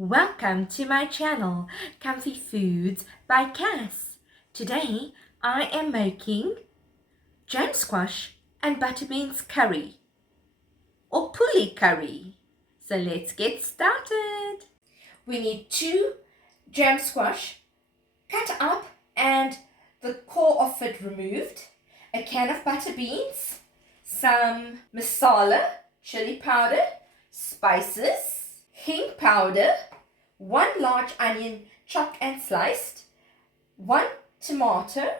Welcome to my channel, Comfy Foods by Cass. Today I am making GemSquash and ButterBeansCurry or Puli Curry. So let's get started. We need 2 GemSquash cut up and the core of it removed, a can of butter beans, some masala, chili powder, spices, hing powder, 1 large onion chopped and sliced, 1 tomato,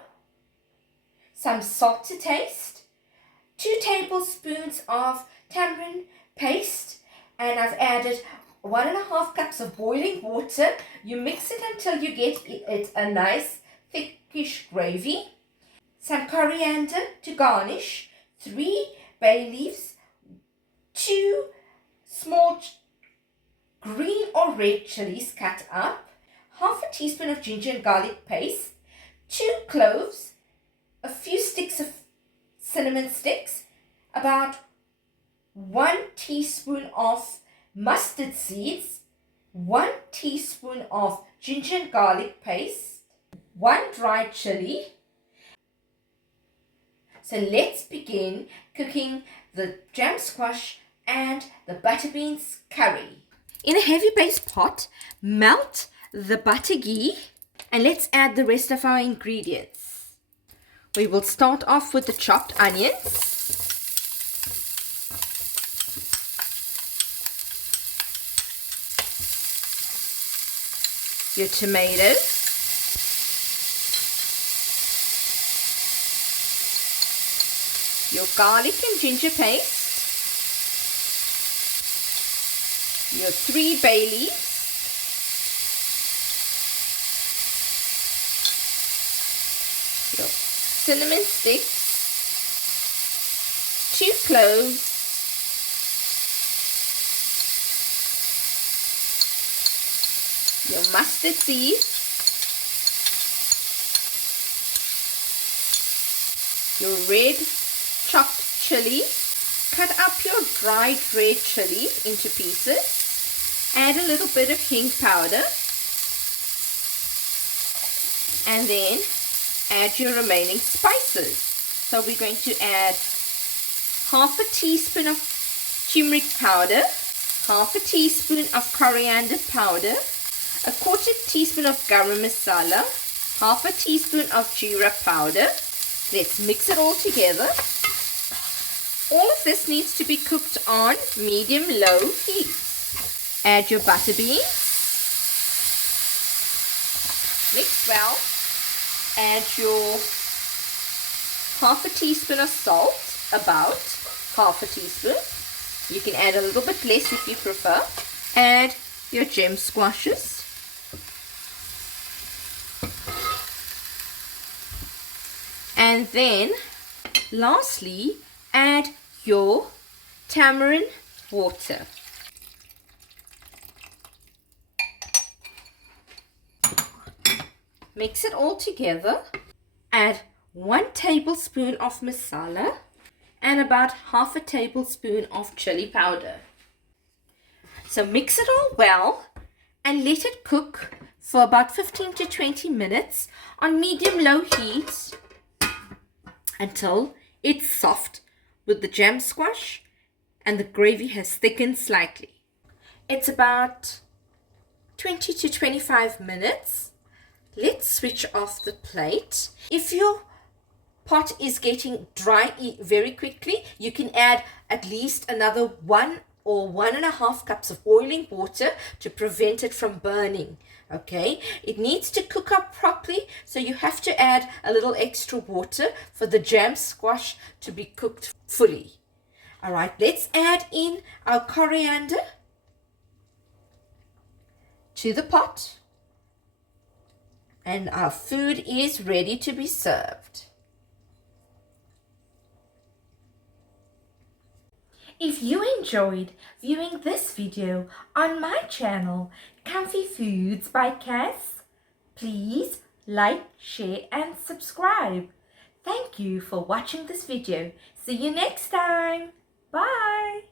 some salt to taste, 2 tablespoons of tamarind paste, and I've added 1.5 cups of boiling water. You mix it until you get it a nice thickish gravy, some coriander to garnish, 3 bay leaves, 2 small green or red chilies cut up, half a teaspoon of ginger and garlic paste, 2 cloves, a few sticks of cinnamon sticks, about 1 teaspoon of mustard seeds, 1 teaspoon of ginger and garlic paste, 1 dried chili. So let's begin cooking the GemSquash and the butter beans curry. In a heavy base pot, melt the butter ghee and let's add the rest of our ingredients. We will start off with the chopped onions, your tomatoes, your garlic and ginger paste, your 3 bay leaves, your cinnamon sticks, 2 cloves, your mustard seeds, your red chopped chili. Cut up your dried red chilies into pieces. Add a little bit of hing powder. And then add your remaining spices. So we're going to add half a teaspoon of turmeric powder, half a teaspoon of coriander powder, a 1/4 teaspoon of garam masala, half a teaspoon of jeera powder. Let's mix it all together. All of this needs to be cooked on medium-low heat. Add your butter beans. Mix well. Add your half a teaspoon of salt, about half a teaspoon. You can add a little bit less if you prefer. Add your gem squashes. And then, lastly, add your tamarind water. Mix it all together. Add 1 tablespoon of masala and about half a tablespoon of chili powder. So mix it all well and let it cook for about 15 to 20 minutes on medium-low heat until it's soft with the GemSquash and the gravy has thickened slightly. It's about 20 to 25 minutes. Let's switch off the plate. If your pot is getting dry very quickly, you can add at least another 1 or 1.5 cups of boiling water to prevent it from burning. Okay, it needs to cook up properly, so you have to add a little extra water for the GemSquash to be cooked fully. All right, let's add in our coriander to the pot, and our food is ready to be served. If you enjoyed viewing this video on my channel, Comfy Foods by Cass, please like, share and subscribe. Thank you for watching this video. See you next time. Bye.